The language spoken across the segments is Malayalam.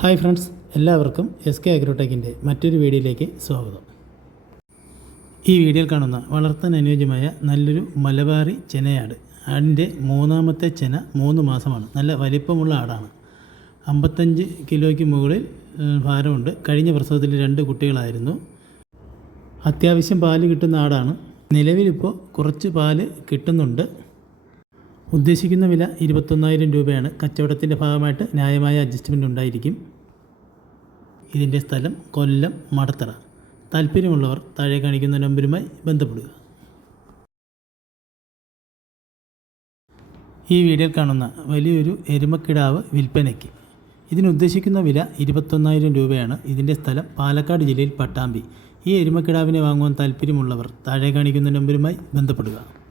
ഹായ് ഫ്രണ്ട്സ് എല്ലാവർക്കും എസ് കെ അഗ്രോടെക്കിന്റെ മറ്റൊരു വീഡിയോയിലേക്ക് സ്വാഗതം. ഈ വീഡിയോയിൽ കാണുന്ന വളർത്താൻ അനുയോജ്യമായ നല്ലൊരു മലബാറി ചെനയാട്. ആടിന്റെ മൂന്നാമത്തെ ചെന മൂന്ന് മാസമാണ്. നല്ല വലിപ്പമുള്ള ആടാണ്. അമ്പത്തഞ്ച് കിലോയ്ക്ക് മുകളിൽ ഭാരമുണ്ട്. കഴിഞ്ഞ പ്രസവത്തിൽ രണ്ട് കുട്ടികളായിരുന്നു. അത്യാവശ്യം പാൽ കിട്ടുന്ന ആടാണ്. നിലവിലിപ്പോൾ കുറച്ച് പാൽ കിട്ടുന്നുണ്ട്. ഉദ്ദേശിക്കുന്ന വില ഇരുപത്തൊന്നായിരം രൂപയാണ്. കച്ചവടത്തിന്റെ ഭാഗമായിട്ട് ന്യായമായ അഡ്ജസ്റ്റ്മെന്റ് ഉണ്ടായിരിക്കും. ഇതിന്റെ സ്ഥലം കൊല്ലം മടത്തറ. താല്പര്യമുള്ളവർ താഴെ കാണിക്കുന്ന നമ്പരുമായി ബന്ധപ്പെടുക. ഈ വീഡിയോ കാണുന്ന വലിയൊരു എരുമക്കിടാവ് വിൽപ്പനയ്ക്ക്. ഇതിനുദ്ദേശിക്കുന്ന വില ഇരുപത്തൊന്നായിരം രൂപയാണ്. ഇതിന്റെ സ്ഥലം പാലക്കാട് ജില്ലയിൽ പട്ടാമ്പി. ഈ എരുമക്കിടാവിനെ വാങ്ങുവാൻ താല്പര്യമുള്ളവർ താഴെ കാണിക്കുന്ന നമ്പരുമായി ബന്ധപ്പെടുക.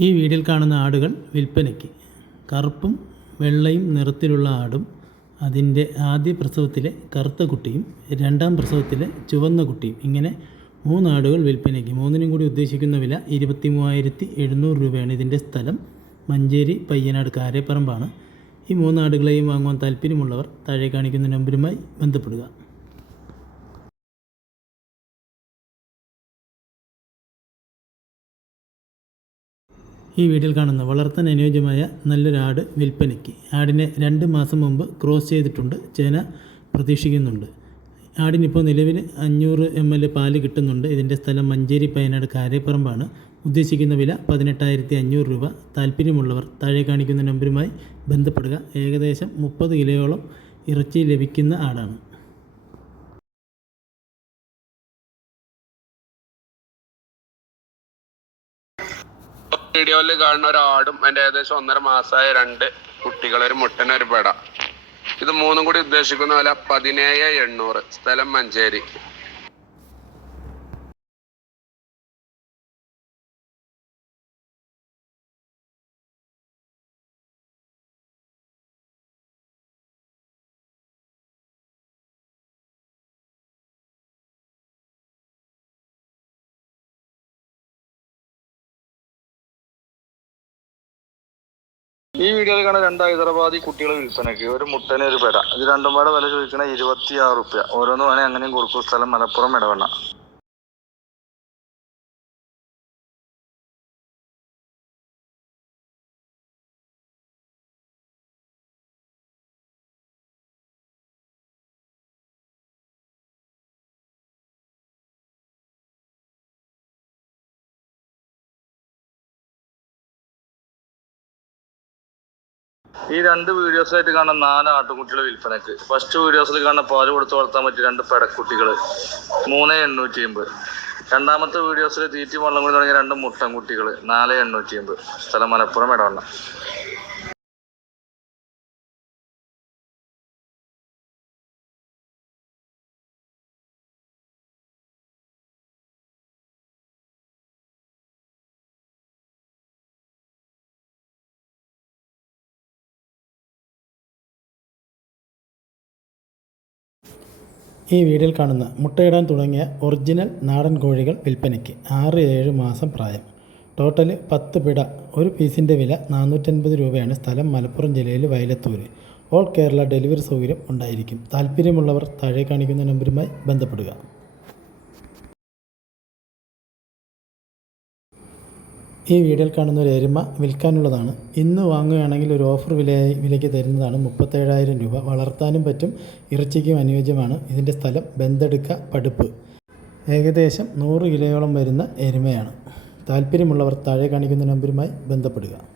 ഈ വീഡിയോയിൽ കാണുന്ന ആടുകൾ വിൽപ്പനയ്ക്ക്. കറുപ്പും വെള്ളയും നിറത്തിലുള്ള ആടും അതിന്റെ ആദ്യ പ്രസവത്തിലെ കറുത്ത കുട്ടിയും രണ്ടാം പ്രസവത്തിലെ ചുവന്ന കുട്ടിയും. ഇങ്ങനെ മൂന്ന് ആടുകൾ വിൽപ്പനയ്ക്ക്. മൂന്നിനും കൂടി ഉദ്ദേശിക്കുന്ന വില ഇരുപത്തി മൂവായിരത്തി എഴുന്നൂറ് രൂപയാണ്. ഇതിന്റെ സ്ഥലം മഞ്ചേരി പയ്യനാട് കാരേപ്പറമ്പാണ്. ഈ മൂന്ന് ആടുകളെയും വാങ്ങുവാൻ താല്പര്യമുള്ളവർ താഴെ കാണിക്കുന്ന നമ്പരുമായി ബന്ധപ്പെടുക. ഈ വീഡിയോയിൽ കാണുന്ന വളർത്താൻ അനുയോജ്യമായ നല്ലൊരു ആട് വിൽപ്പനയ്ക്ക്. ആടിനെ രണ്ട് മാസം മുമ്പ് ക്രോസ് ചെയ്തിട്ടുണ്ട്. ചേന പ്രതീക്ഷിക്കുന്നുണ്ട്. ആടിനിപ്പോൾ നിലവിൽ അഞ്ഞൂറ് എം എൽ പാൽ കിട്ടുന്നുണ്ട്. ഇതിന്റെ സ്ഥലം മഞ്ചേരി പയനാട് കാരേപ്പറമ്പാണ്. ഉദ്ദേശിക്കുന്ന വില പതിനെട്ടായിരത്തി അഞ്ഞൂറ് രൂപ. താല്പര്യമുള്ളവർ താഴെ കാണിക്കുന്ന നമ്പരുമായി ബന്ധപ്പെടുക. ഏകദേശം മുപ്പത് കിലോയോളം ഇറച്ചി ലഭിക്കുന്ന ആടാണ്. വീഡിയോയിൽ കാണുന്ന ഒരാടും അതിന്റെ ഏകദേശം ഒന്നര മാസമായ രണ്ട് കുട്ടികൾ ഒരു മുട്ടൻ ഒരു പെട. ഇത് മൂന്നും കൂടി ഉദ്ദേശിക്കുന്ന വില പതിനേഴ് എണ്ണൂറ്. സ്ഥലം മഞ്ചേരി. ഈ വീഡിയോയിൽ കാണുന്ന രണ്ട് ഹൈദരാബാദി കുട്ടികൾ വിൽപ്പനയ്ക്ക് ഒരു മുട്ടന് ഒരു പെട ഇത് രണ്ടും പാടെ വില ചോദിക്കണ ഇരുപത്തി ആറ് റുപ്യ ഓരോന്ന് വേണേ അങ്ങനെയും കൊടുക്കും. സ്ഥലം മലപ്പുറം ഇടവണ്ണ ഈ രണ്ട് വീഡിയോസായിട്ട് കാണുന്ന നാല് ആട്ടുകുട്ടികൾ വിൽപ്പനക്ക്. ഫസ്റ്റ് വീഡിയോസിൽ കാണുന്ന പാൽ കൊടുത്ത് വളർത്താൻ പറ്റിയ രണ്ട് പെടക്കുട്ടികൾ മൂന്ന് എണ്ണൂറ്റി അമ്പത് രണ്ടാമത്തെ വീഡിയോസിൽ തീറ്റി വെള്ളം കൂടി തുടങ്ങിയ രണ്ട് മുട്ടൻകുട്ടികൾ നാല് എണ്ണൂറ്റി അമ്പത് സ്ഥലം മലപ്പുറം ഇടവണ്ണ ഈ വീഡിയോയിൽ കാണുന്ന മുട്ടയിടാൻ തുടങ്ങിയ ഒറിജിനൽ നാടൻ കോഴികൾ വിൽപ്പനയ്ക്ക് ആറ് ഏഴ് മാസം പ്രായം. ടോട്ടൽ പത്ത് പിട ഒരു പീസിന്റെ വില നാനൂറ്റൻപത് രൂപയാണ് സ്ഥലം മലപ്പുറം ജില്ലയിൽ വയലത്തൂര്. ഓൾ കേരള ഡെലിവറി സൗകര്യം ഉണ്ടായിരിക്കും. താല്പര്യമുള്ളവർ താഴെ കാണിക്കുന്ന നമ്പറുമായി ബന്ധപ്പെടുക. ഈ വീഡിയോയിൽ കാണുന്ന ഒരു എരുമ വിൽക്കാനുള്ളതാണ്. ഇന്ന് വാങ്ങുകയാണെങ്കിൽ ഒരു ഓഫർ വില വിലയ്ക്ക് തരുന്നതാണ്. മുപ്പത്തേഴായിരം രൂപ. വളർത്താനും പറ്റും. ഇറച്ചിക്കും അനുയോജ്യമാണ്. ഇതിന്റെ സ്ഥലം ബന്തെടുക്ക പടുപ്പ്. ഏകദേശം നൂറ് കിലോയോളം വരുന്ന എരുമയാണ്. താല്പര്യമുള്ളവർ താഴെ കാണിക്കുന്ന നമ്പരുമായി ബന്ധപ്പെടുക.